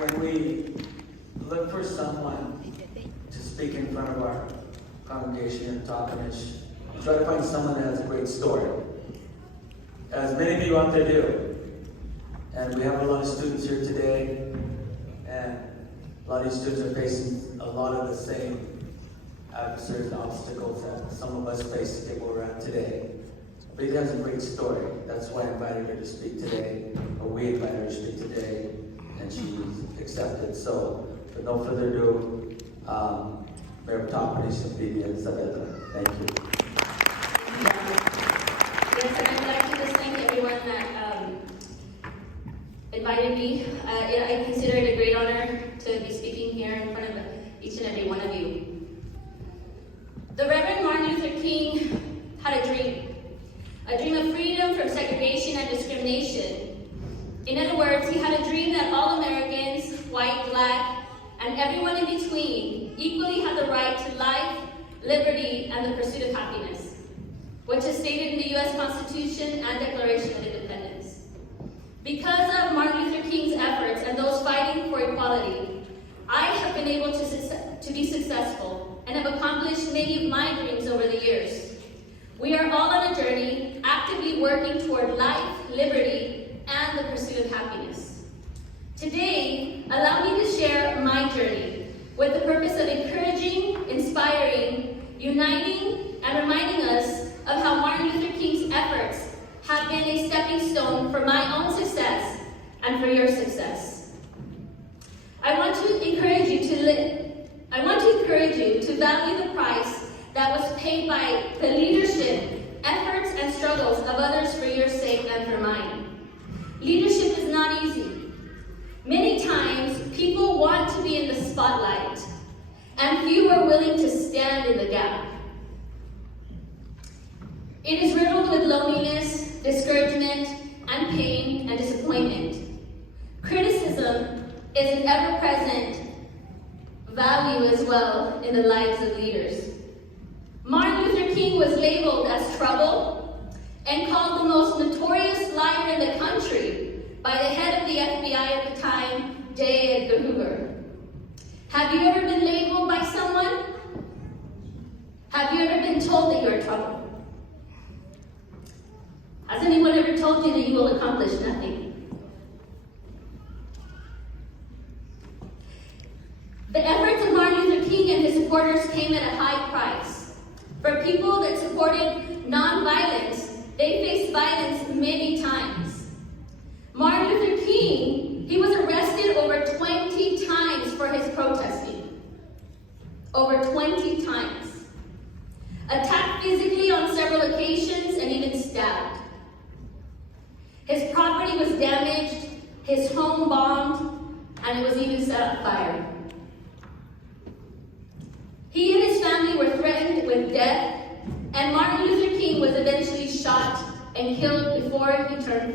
when we look for someone to speak in front of our congregation in Toppenish, we try to find someone that has a great story, as many of you out there do. And we have a lot of students here today, and a lot of these students are facing a lot of the same adversaries and obstacles that some of us face to get where we're at today. But he has a great story. That's why I invited her to speak today, or we invited her to speak today, and she accepted. So, with no further ado, Mayor Toppenish Elpidia Saavedra. Thank you. Yes, and I'd like to just thank everyone that invited me. I consider it a great honor to be speaking here in front of each and every one of you. The Reverend Martin Luther King had a dream of freedom from segregation and discrimination. In other words, he had a dream that all Americans, white, black, and everyone in between, equally had the right to life, liberty, and the pursuit of happiness, which is stated in the U.S. Constitution and Declaration of Independence. Because of Martin Luther King's efforts and those fighting for equality, I have been able to be successful and have accomplished many of my dreams over the years. We are all on a journey, actively working toward life, liberty, and the pursuit of happiness. Today, allow me to share my journey with the purpose of encouraging, inspiring, uniting, and reminding us of how Martin Luther King's efforts have been a stepping stone for my own success and for your success. I want to encourage you to value the price that was paid by the leadership, efforts, and struggles of others for your sake and for mine. Leadership is not easy. Many times, people want to be in the spotlight, and few are willing to stand in the gap. It is riddled with loneliness, discouragement, and pain and disappointment. Criticism is an ever-present value as well in the lives of leaders. Martin Luther King was labeled as trouble and called the most notorious liar in the country by the head of the FBI at the time, J. Edgar Hoover. Have you ever been labeled by someone? Have you ever been told that you're trouble? Has anyone ever told you that you will accomplish nothing? The efforts of Martin Luther King and his supporters came at a high price. For people that supported nonviolence, they faced violence many times. Martin Luther King, he was arrested over 20 times for his protesting. Over 20 times. Attacked physically on several occasions and even stabbed. His property was damaged, his home bombed, and it was even set on fire. He and his family were threatened with death, and Martin Luther King was eventually shot and killed before he turned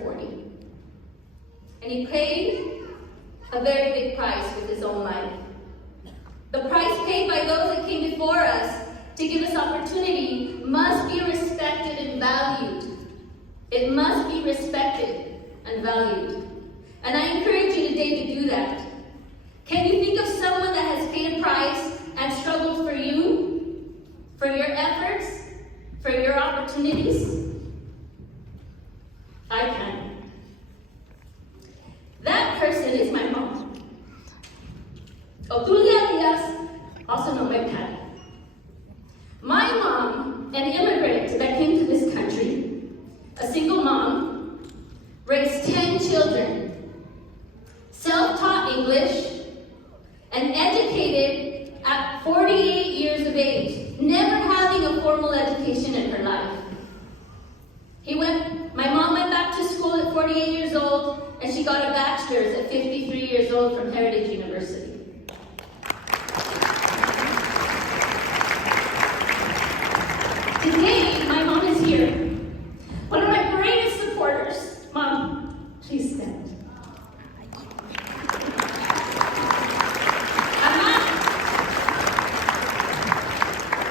40. And he paid a very big price with his own life. The price paid by those that came before us to give us opportunity must be respected and valued. It must be respected and valued. And I encourage you today to do that. Can you think of someone that has paid a price and struggled for you, for your efforts, for your opportunities? I can. That person is my mom. Elpidia Saavedra, also known as Patty. My mom, an immigrant that came to this country, a single mom, raised 10 children, self-taught English, and educated at 48 years of age, never having a formal education in her life. My mom went back to school at 48 years old, and she got a bachelor's at 53 years old from Heritage University. Today, my mom is here. One of my greatest supporters. Mom, please stand.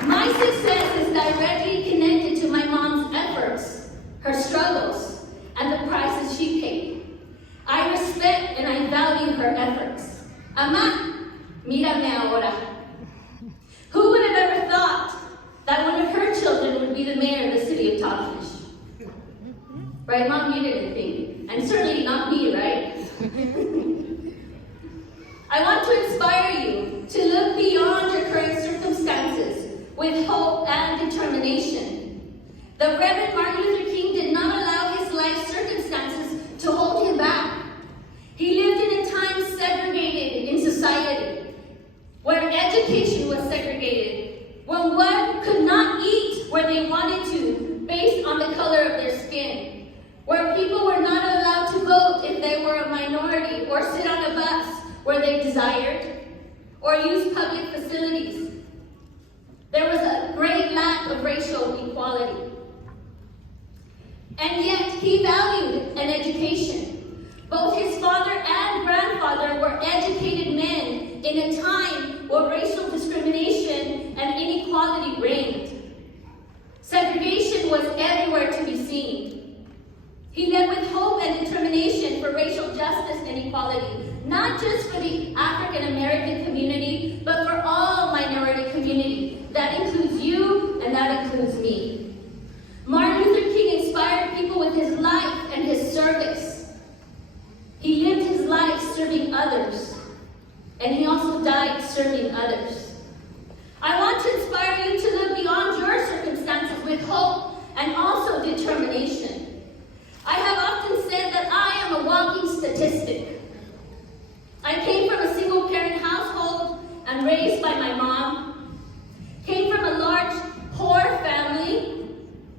My success is directly connected to my mom's efforts, her struggles, and the prices she paid. I respect her efforts. Ama, mírame ahora. Who would have ever thought that one of her children would be the mayor of the city of Toppenish? Right, Mom? You didn't think. And certainly not me, right? I want to inspire you to look beyond your current circumstances with hope and determination. The Reverend Martin Luther King did not allow his life circumstances to hold him back. He lived in a time segregated in society, where education was segregated, where one could not eat where they wanted to based on the color of their skin, where people were not allowed to vote if they were a minority, or sit on a bus where they desired, or use public facilities. There was a great lack of racial equality. And yet he valued an education. Both his father and grandfather were educated men in a time where racial discrimination and inequality reigned. Segregation was everywhere to be seen. He led with hope and determination for racial justice and equality, not just for the African American community, but for all minority community. That includes you, and that includes me. Martin Luther King inspired people with his life and his service. He lived his life serving others, and he also died serving others. I want to inspire you to look beyond your circumstances with hope and also determination. I have often said that I am a walking statistic. I came from a single-parent household and raised by my mom. Came from a large, poor family.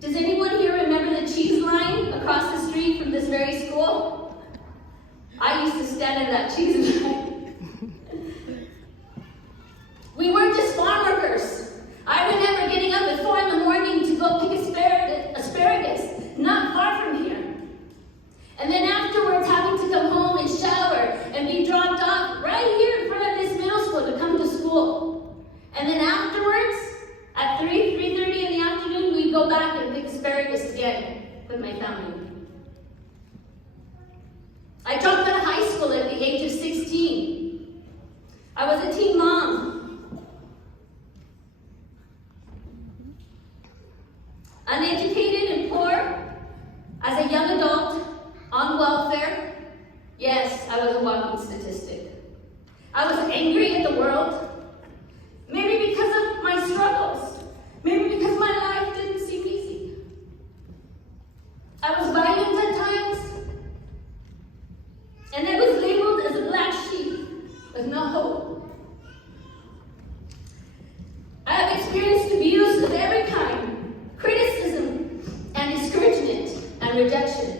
Does anyone here remember the cheese line across the street from this very school? I used to stand in that cheese line. We weren't just farm workers. I remember getting up at 4 in the morning to go pick asparagus, not far from here. And then afterwards having to come home and shower and be dropped off right here in front of this middle school to come to school. And then afterwards, at 3:30 in the afternoon, we'd go back and pick asparagus again with my family. I dropped out of high school at the age of 16. I was a teen mom. Uneducated and poor, as a young adult, on welfare. Yes, I was a walking statistic. I was angry at the world. Maybe because of my struggles. Maybe because my life didn't seem easy. I was violent at times. And I was labeled as a black sheep with no hope. I have experienced abuse of every kind, criticism and discouragement and rejection.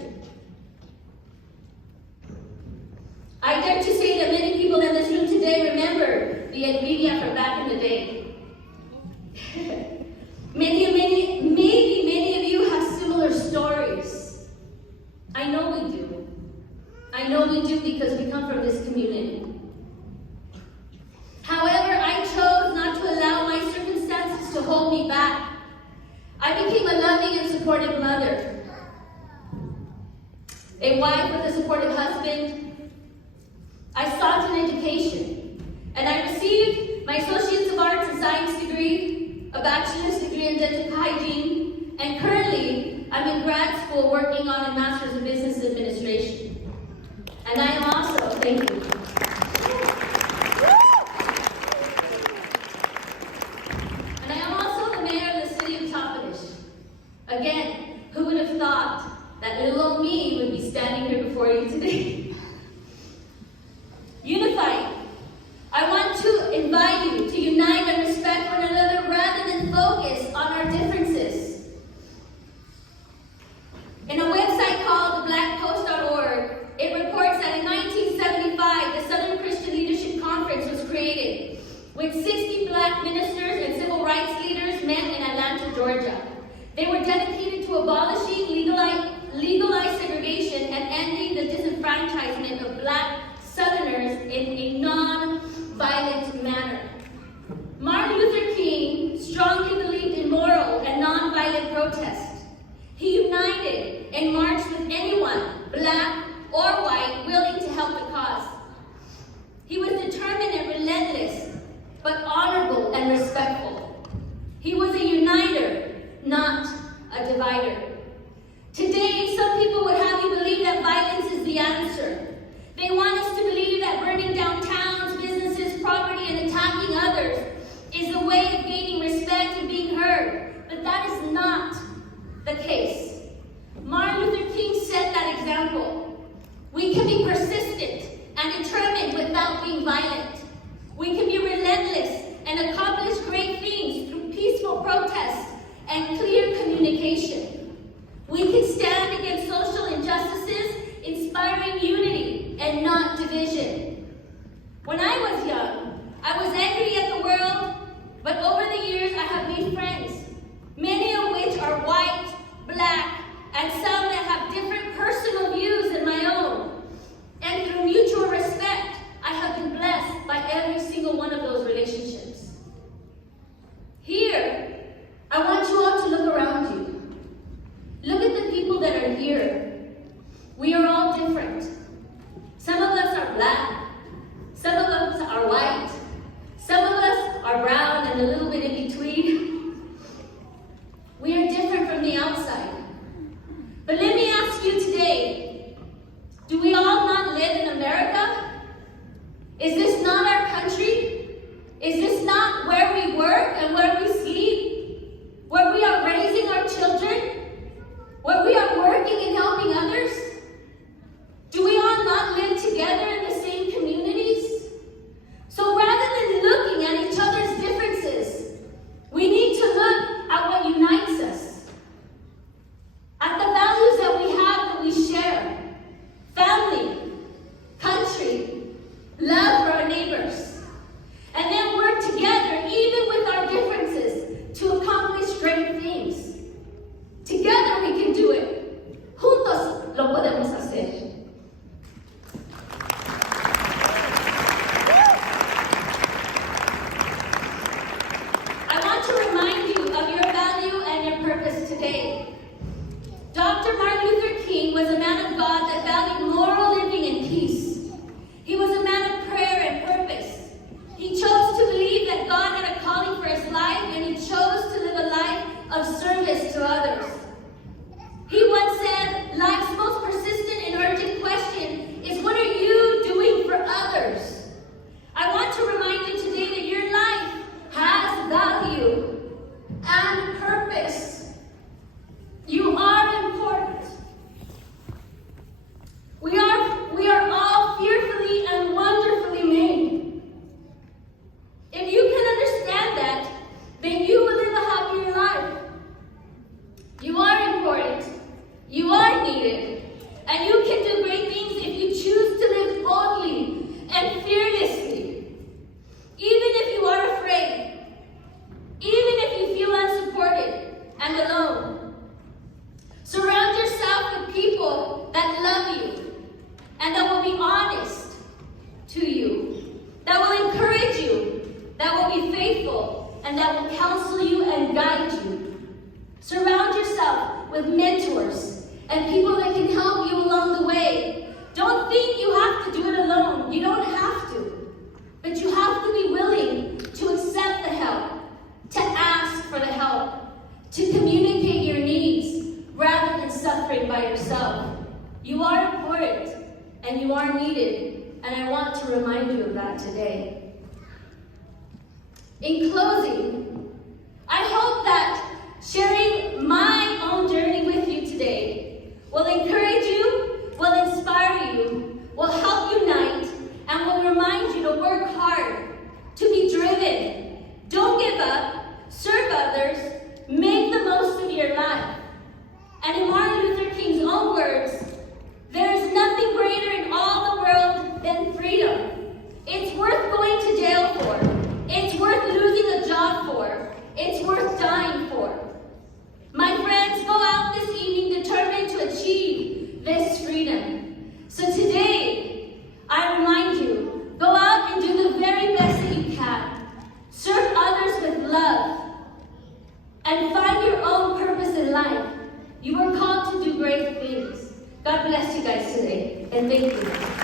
I dare to say that many people in this room today remember the Elpidia from back in the day. Maybe many of you have similar stories. I know we do. I know we do because we come from this community. However, I chose not to allow my circumstances to hold me back. I became a loving and supportive mother, a wife with a supportive husband. I sought an education, and I received my Associates of Arts and Science degree, a bachelor's degree in dental hygiene, and currently I'm in grad school working on a master's in business administration. And I am also, thank you. And I am also the mayor of the city of Toppenish. Again, who would have thought that little old me would be standing here before you today? Unified. I want to invite you to unite and respect one another rather than focus on our differences. In a website called blackpost.org, it reports that in 1975, the Southern Christian Leadership Conference was created, with 60 black ministers and civil rights leaders met in Atlanta, Georgia. They were dedicated to abolishing, legalizing answer. They want us to believe that burning down towns, businesses, property, and attacking others is a way of gaining respect and being heard. But that is not the case. Martin Luther King set that example. We can be persistent and determined without being violent. We can be relentless and accomplish great things through peaceful protest and clear communication. We can stand against social injustices, inspiring unity and not division. When I was young, I was angry at the world, but over the years I have made friends, many of which are white, black, and some that have different personal views than my own. And through mutual respect, I have been blessed by every single one of those relationships. Here, I want you all to look around you. Look at the people that are here. We are all different. Some of us are black. Some of us are white. Some of us are brown and a little bit in between. We are different from the outside. But let me ask you today, do we all not live in America? Is this not our country? Is this not where we work and where we sleep? Where we are raising our children? Where we are working and helping others? Do we all not live together in the same communities? So rather than looking at each other's differences, we need to look at what unites us. At the values that we have that we share. Family, country, love for our neighbors. And then work together, even with our differences, to accomplish great things. Together we can do it. Juntos lo podemos hacer. I want to remind you of your value and your purpose today. Dr. Martin Luther King was a man of God that valued moral living and peace. He was a man of prayer and purpose. He chose to believe that God had a calling for his life, and he chose to live a life of service to others. He once said, life's most persistent and urgent question is, what are you doing for others? I want to remind you today that your life has value and purpose. You are important. We are all fearfully and wonderfully made. If you can understand that, then you will live a happier life. You are important. You are needed. And you can do great things if you choose to live boldly and fearlessly. Even if you are afraid. Even if you feel unsupported and alone. Surround yourself with people that love you and that will be honest to you, that will encourage you, that will be faithful, and that will counsel you and guide you. Surround yourself with mentors and people that can help you along the way. Don't think you have to do it alone. You don't have to. But you have to be willing to accept the help, to ask for the help, to communicate your needs rather than suffering by yourself. You are important and you are needed, and I want to remind you of that today. In closing, I hope that sharing my own journey with you today will encourage you, will inspire you, will help unite, and will remind you to work hard, to be driven. Don't give up, serve others, make the most of your life. And in Martin Luther King's own words, there is nothing greater in all the world than freedom. It's worth going to jail for. It's worth losing a job for. It's worth dying for. My friends, go out this evening determined to achieve this freedom. So today, I remind you, go out and do the very best that you can. Serve others with love. And find your own purpose in life. You are called to do great things. God bless you guys today, and thank you.